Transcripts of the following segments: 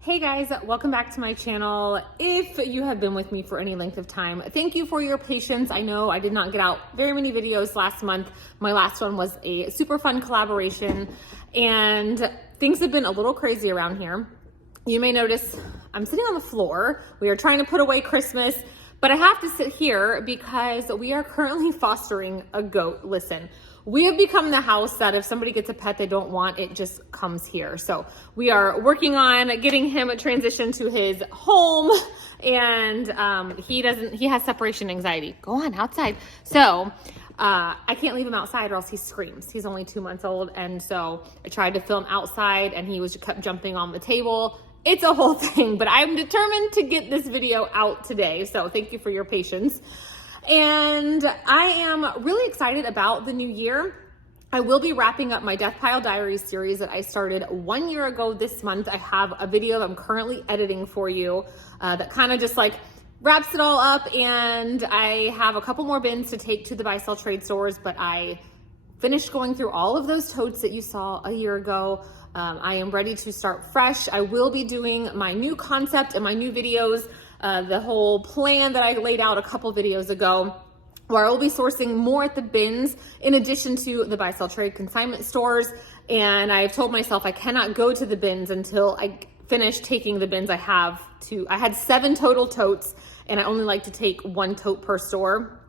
Hey guys, welcome back to my channel. If you have been with me for any length of time, thank you for your patience. I know I did not get out very many videos last month. My last one was a super fun collaboration and things have been a little crazy around here. You may notice I'm sitting on the floor. We are trying to put away Christmas, but I have to sit here because we are currently fostering a goat. Listen, we have become the house that if somebody gets a pet they don't want, it just comes here. So we are working on getting him a transition to his home, and he has separation anxiety. Go on outside. So I can't leave him outside or else he screams. He's only 2 months old. And so I tried to film outside and he kept jumping on the table. It's a whole thing, but I'm determined to get this video out today. So thank you for your patience. And I am really excited about the new year. I will be wrapping up my Death Pile Diaries series that I started 1 year ago this month. I have a video that I'm currently editing for you that kind of just like wraps it all up. And I have a couple more bins to take to the buy sell trade stores, but I finished going through all of those totes that you saw a year ago. I am ready to start fresh. I will be doing my new concept and my new videos, the whole plan that I laid out a couple videos ago, where I will be sourcing more at the bins in addition to the buy sell trade consignment stores. And I've told myself I cannot go to the bins until I finish taking the bins I had 7 total totes and I only like to take 1 tote per store.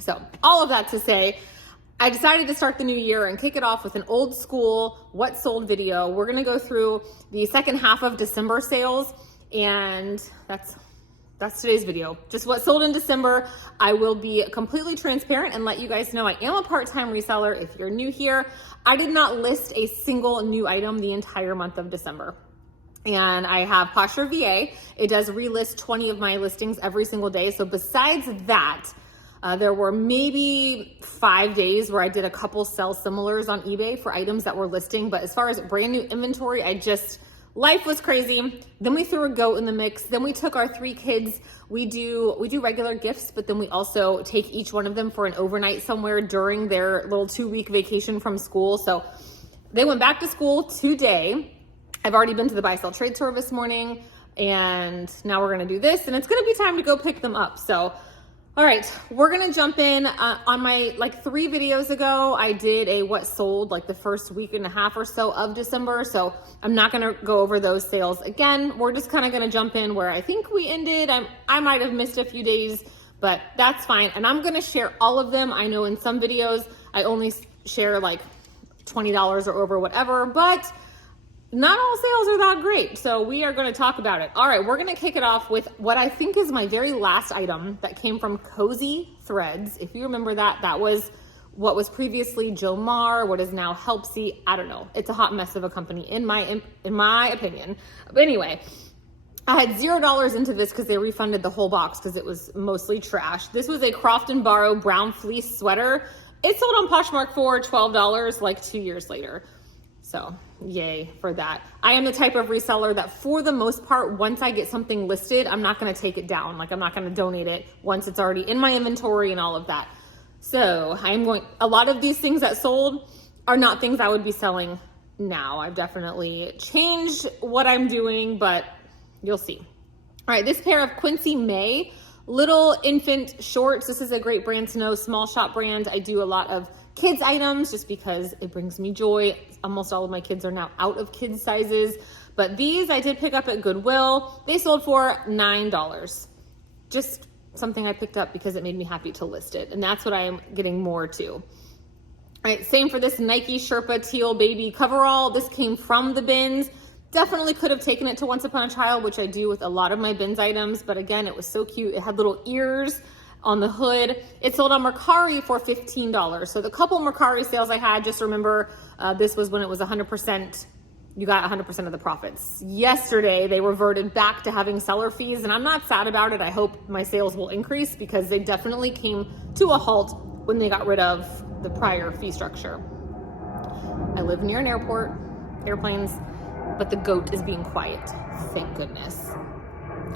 So all of that to say, I decided to start the new year and kick it off with an old school what sold video. We're gonna go through the second half of December sales, and that's today's video. Just what sold in December. I will be completely transparent and let you guys know I am a part-time reseller. If you're new here, I did not list a single new item the entire month of December. And I have Posture VA. It does relist 20 of my listings every single day. So besides that, there were maybe 5 days where I did a couple sell similars on eBay for items that were listing. But as far as brand new inventory, life was crazy. Then we threw a goat in the mix. Then we took our 3 kids. We do regular gifts, but then we also take each one of them for an overnight somewhere during their little 2-week vacation from school. So they went back to school today. I've already been to the buy sell trade store this morning, and now we're gonna do this, and it's gonna be time to go pick them up. So all right, we're gonna jump in. On my 3 videos ago, I did a what sold the first week and a half or so of December. So I'm not gonna go over those sales again. We're just kind of gonna jump in where I think we ended. I might have missed a few days, but that's fine. And I'm gonna share all of them. I know in some videos, I only share $20 or over whatever, but not all sales are that great. So we are going to talk about it. All right, we're going to kick it off with what I think is my very last item that came from Cozy Threads. If you remember that was what was previously Jomar, what is now Helpsy. I don't know. It's a hot mess of a company in my opinion. But anyway, I had $0 into this because they refunded the whole box because it was mostly trash. This was a Croft & Barrow brown fleece sweater. It sold on Poshmark for $12 2 years later. So yay for that. I am the type of reseller that for the most part, once I get something listed, I'm not going to take it down. I'm not going to donate it once it's already in my inventory and all of that. So a lot of these things that sold are not things I would be selling now. I've definitely changed what I'm doing, but you'll see. All right, this pair of Quincy May little infant shorts. This is a great brand to know, small shop brand. I do a lot of kids items just because it brings me joy. Almost all of my kids are now out of kids sizes, but these I did pick up at Goodwill. They sold for $9. Just something I picked up because it made me happy to list it. And that's what I am getting more to. All right, same for this Nike Sherpa teal baby coverall. This came from the bins. Definitely could have taken it to Once Upon a Child, which I do with a lot of my bins items, but again, it was so cute. It had little ears on the hood. It sold on Mercari for $15. So the couple Mercari sales I had, just remember, this was when it was 100%, you got 100% of the profits. Yesterday, they reverted back to having seller fees, and I'm not sad about it. I hope my sales will increase because they definitely came to a halt when they got rid of the prior fee structure. I live near an airport, airplanes, but the goat is being quiet. Thank goodness.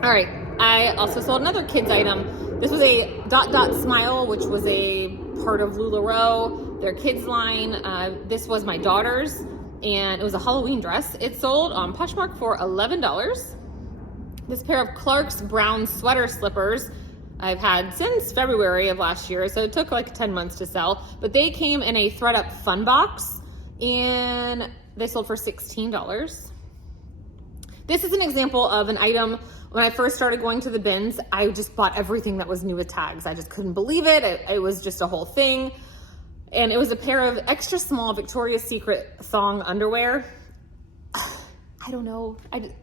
All right, I also sold another kids item. This was a Dot Dot Smile, which was a part of LuLaRoe, their kids line. This was my daughter's. and it was a Halloween dress. It sold on Poshmark for $11. This pair of Clark's brown sweater slippers I've had since February of last year, so it took like 10 months to sell, but they came in a ThredUp fun box and they sold for $16. This is an example of an item. When I first started going to the bins, I just bought everything that was new with tags. I just couldn't believe it. It was just a whole thing. And it was a pair of extra small Victoria's Secret thong underwear. I don't know.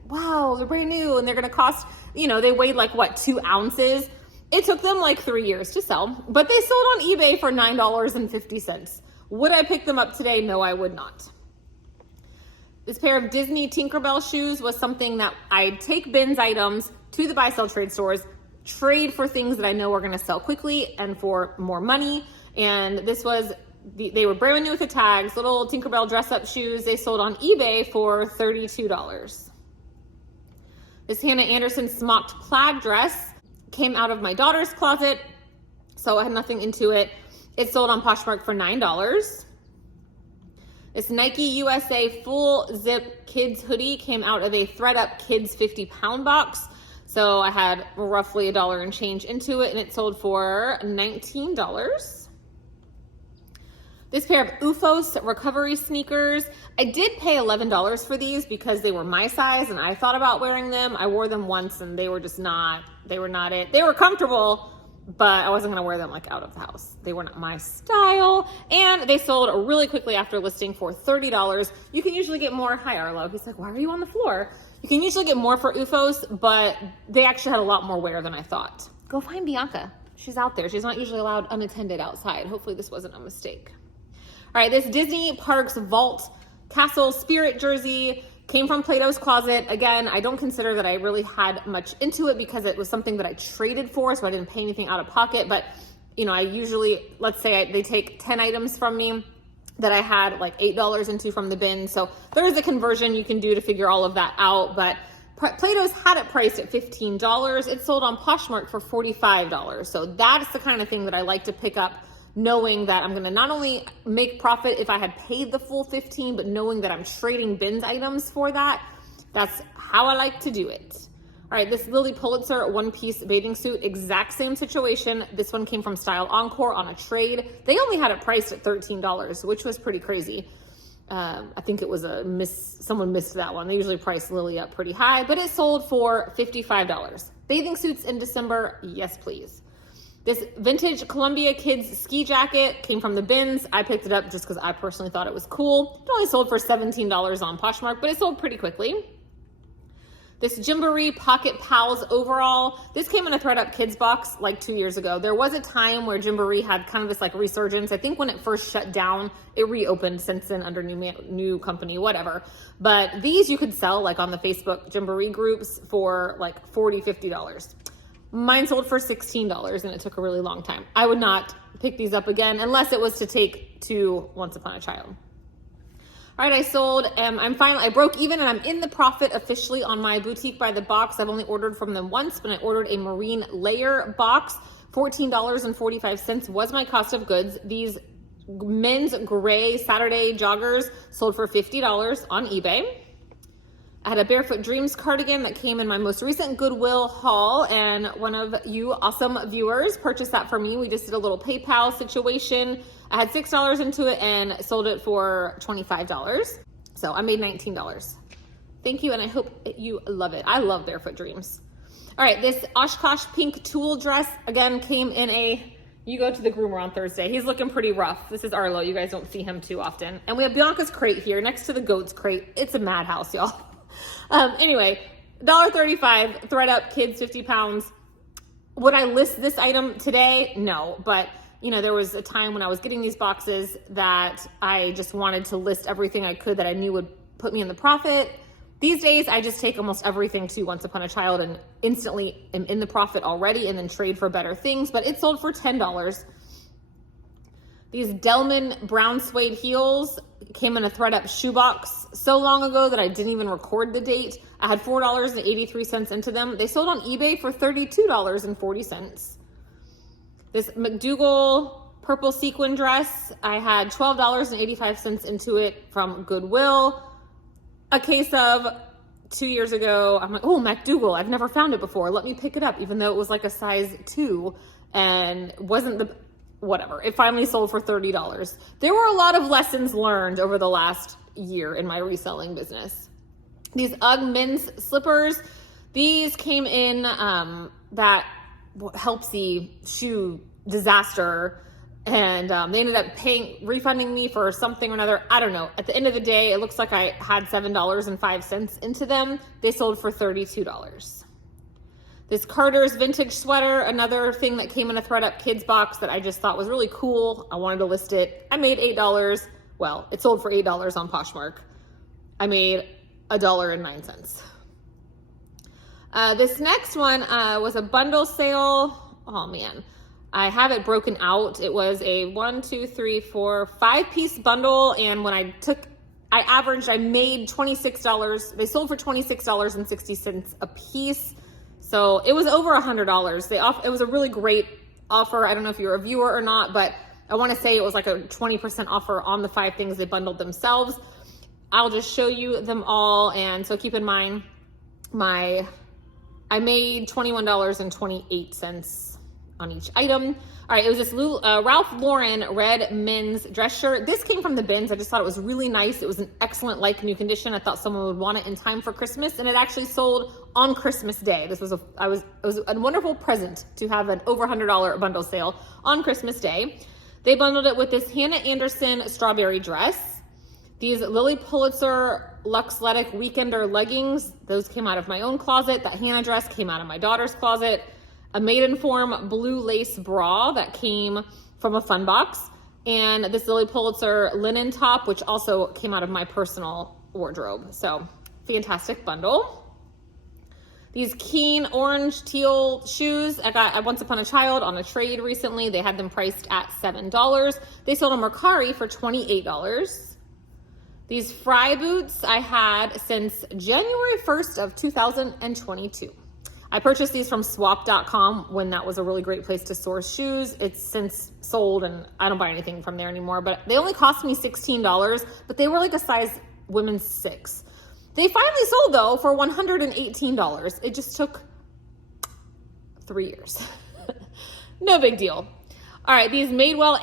Wow, they're brand new and they're gonna cost, they weighed like what, 2 ounces? It took them like 3 years to sell, but they sold on eBay for $9.50. Would I pick them up today? No, I would not. This pair of Disney Tinkerbell shoes was something that I'd take bins items to the buy sell trade stores, trade for things that I know are gonna sell quickly and for more money. And they were brand new with the tags, little Tinkerbell dress up shoes. They sold on eBay for $32. This Hannah Anderson smocked plaid dress came out of my daughter's closet, so I had nothing into it. It sold on Poshmark for $9. This Nike USA full zip kids hoodie came out of a ThredUp kids 50-pound box. So I had roughly $1 and change into it, and it sold for $19. This pair of OOFOS recovery sneakers, I did pay $11 for these because they were my size and I thought about wearing them. I wore them once and they were not it. They were comfortable, but I wasn't gonna wear them like out of the house. They were not my style. And they sold really quickly after listing for $30. You can usually get more. Hi Arlo, he's like, why are you on the floor? You can usually get more for OOFOS, but they actually had a lot more wear than I thought. Go find Bianca. She's out there. She's not usually allowed unattended outside. Hopefully this wasn't a mistake. All right, this Disney Parks Vault Castle Spirit jersey came from Plato's Closet. Again, I don't consider that I really had much into it because it was something that I traded for, so I didn't pay anything out of pocket. But, I usually, let's say they take 10 items from me that I had like $8 into from the bin. So there is a conversion you can do to figure all of that out. But Plato's had it priced at $15. It sold on Poshmark for $45. So that's the kind of thing that I like to pick up, knowing that I'm gonna not only make profit if I had paid the full $15, but knowing that I'm trading bins items for that. That's how I like to do it. All right, this Lily Pulitzer one-piece bathing suit, exact same situation. This one came from Style Encore on a trade. They only had it priced at $13, which was pretty crazy. I think it was someone missed that one. They usually price Lily up pretty high, but it sold for $55. Bathing suits in December, yes please. This vintage Columbia Kids ski jacket came from the bins. I picked it up just because I personally thought it was cool. It only sold for $17 on Poshmark, but it sold pretty quickly. This Gymboree Pocket Pals overall, this came in a ThredUp Kids box like 2 years ago. There was a time where Gymboree had kind of this like resurgence. I think when it first shut down, it reopened since then under new company, whatever. But these you could sell like on the Facebook Gymboree groups for like $40, $50. Mine sold for $16 and it took a really long time. I would not pick these up again unless it was to take to Once Upon a Child. All right, I sold, I broke even and I'm in the profit officially on my Boutique by the Box. I've only ordered from them once, but I ordered a marine layer box. $14.45 was my cost of goods. These men's gray Saturday joggers sold for $50 on eBay. I had a Barefoot Dreams cardigan that came in my most recent Goodwill haul, and one of you awesome viewers purchased that for me. We just did a little PayPal situation. I had $6 into it and sold it for $25. So I made $19. Thank you, and I hope you love it. I love Barefoot Dreams. All right, this Oshkosh pink tulle dress, again, came in you go to the groomer on Thursday. He's looking pretty rough. This is Arlo. You guys don't see him too often. And we have Bianca's crate here next to the goat's crate. It's a madhouse, y'all. Anyway, $1.35, ThredUp Kids 50 pounds. Would I list this item today? No, but there was a time when I was getting these boxes that I just wanted to list everything I could that I knew would put me in the profit. These days, I just take almost everything to Once Upon a Child and instantly am in the profit already and then trade for better things, but it sold for $10. These Delman brown suede heels came in a ThredUp shoebox so long ago that I didn't even record the date. I had $4.83 into them. They sold on eBay for $32.40. This McDougall purple sequin dress. I had $12.85 into it from Goodwill. A case of 2 years ago, I'm like, oh, MacDougall, I've never found it before. Let me pick it up, even though it was like a size 2 and wasn't the, whatever. It finally sold for $30. There were a lot of lessons learned over the last year in my reselling business. These UGG men's slippers, these came in that Helpsy shoe disaster, and they ended up refunding me for something or another. I don't know. At the end of the day, it looks like I had $7.05 into them. They sold for $32. This Carter's vintage sweater, another thing that came in a ThredUp kids box that I just thought was really cool. I wanted to list it. I made $8. Well, it sold for $8 on Poshmark. I made $1.09. This next one was a bundle sale. Oh man, I have it broken out. It was a 5-piece bundle, and when I made $26. They sold for $26.60 a piece. So it was over $100. It was a really great offer. I don't know if you're a viewer or not, but I want to say it was like a 20% offer on the 5 things they bundled themselves. I'll just show you them all. And so keep in mind, I made $21.28 on each item. All right, it was this Ralph Lauren red men's dress shirt. This came from the bins. I just thought it was really nice. It was in excellent like new condition. I thought someone would want it in time for Christmas, and it actually sold on Christmas Day. It was a wonderful present to have an over $100 bundle sale on Christmas Day. They bundled it with this Hannah Anderson strawberry dress. These Lily Pulitzer Luxletic Weekender leggings, those came out of my own closet. That Hannah dress came out of my daughter's closet. A Maidenform blue lace bra that came from a fun box. And this Lily Pulitzer linen top, which also came out of my personal wardrobe. So, fantastic bundle. These Keen orange teal shoes, I got Once Upon a Child on a trade recently. They had them priced at $7. They sold on Mercari for $28. These Fry boots I had since January 1st of 2022. I purchased these from swap.com when that was a really great place to source shoes. It's since sold and I don't buy anything from there anymore, but they only cost me $16, but they were like a size women's 6. They finally sold though for $118. It just took 3 years. No big deal. All right, these Madewell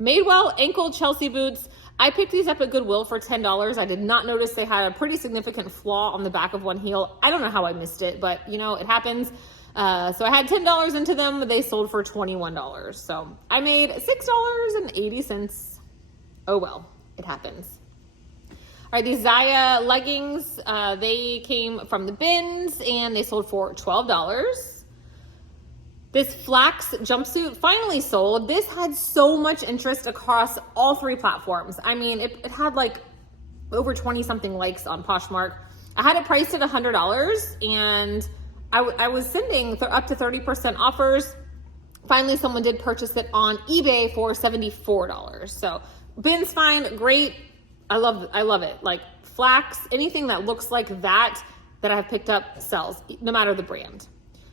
Madewell ankle Chelsea boots. I picked these up at Goodwill for $10. I did not notice they had a pretty significant flaw on the back of one heel. I don't know how I missed it, but you know, it happens. So I had $10 into them, but they sold for $21. So I made $6.80. Oh well, it happens. All right, these Zaya leggings, they came from the bins and they sold for $12. This flax jumpsuit finally sold. This had so much interest across all 3 platforms. I mean, it had like over 20 something likes on Poshmark. I had it priced at $100 and I was sending up to 30% offers. Finally, someone did purchase it on eBay for $74. So bins fine, great. I love it. Like flax, anything that looks like that I've picked up sells, no matter the brand.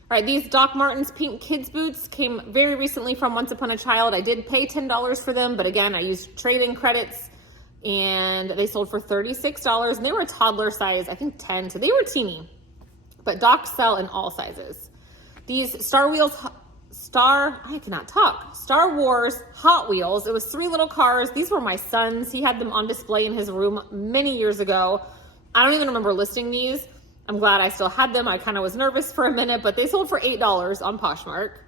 All right, these Doc Martens pink kids boots came very recently from Once Upon a Child. I did pay $10 for them, but again, I used trade-in credits and they sold for $36 and they were a toddler size, I think 10, so they were teeny, but Docs sell in all sizes. These Star Wars Hot Wheels. It was 3 little cars. These were my son's. He had them on display in his room many years ago. I don't even remember listing these. I'm glad I still had them. I kind of was nervous for a minute, but they sold for $8 on Poshmark.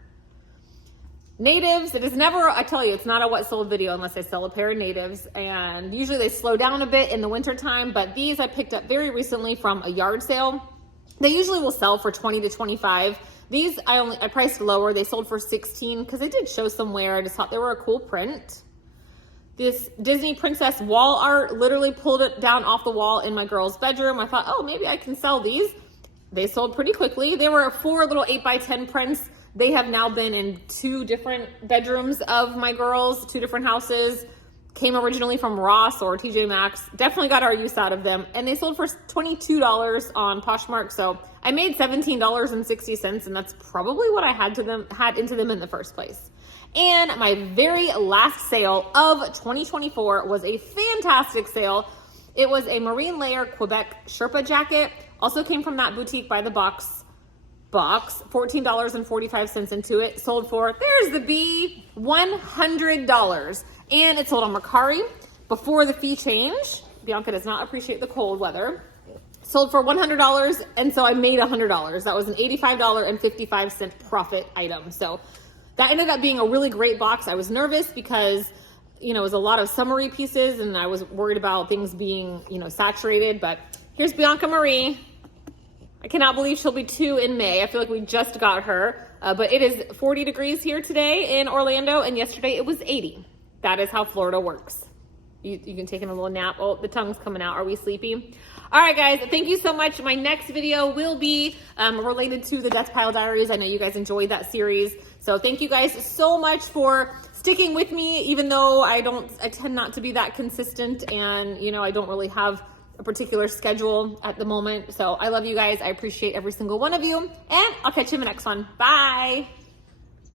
Natives, it is never, I tell you, it's not a what sold video unless I sell a pair of natives. And usually they slow down a bit in the winter time, but these I picked up very recently from a yard sale. They usually will sell for $20 to $25. These I priced lower. They sold for $16 because they did show some wear. I just thought they were a cool print. This Disney princess wall art, literally pulled it down off the wall in my girl's bedroom. I thought, oh, maybe I can sell these. They sold pretty quickly. There were 4 little 8x10 prints. They have now been in 2 different bedrooms of my girls, 2 different houses. Came originally from Ross or TJ Maxx. Definitely got our use out of them. And they sold for $22 on Poshmark. So I made $17.60, and that's probably what I had into them in the first place. And my very last sale of 2024 was a fantastic sale. It was a Marine Layer Quebec Sherpa jacket. Also came from that boutique by the box, $14.45 into it. Sold for, there's the B, $100. And it sold on Mercari before the fee change. Bianca does not appreciate the cold weather. Sold for $100, and so I made $100. That was an $85.55 profit item. So that ended up being a really great box. I was nervous because, you know, it was a lot of summery pieces and I was worried about things being, you know, saturated. But here's Bianca Marie. I cannot believe she'll be 2 in May. I feel like we just got her. But it is 40 degrees here today in Orlando, and yesterday it was 80. That is how Florida works. You can take in a little nap. Oh, the tongue's coming out. Are we sleepy? All right, guys, thank you so much. My next video will be related to the Death Pile Diaries. I know you guys enjoyed that series. So thank you guys so much for sticking with me, even though I tend not to be that consistent, and, you know, I don't really have a particular schedule at the moment. So I love you guys. I appreciate every single one of you, and I'll catch you in the next one. Bye.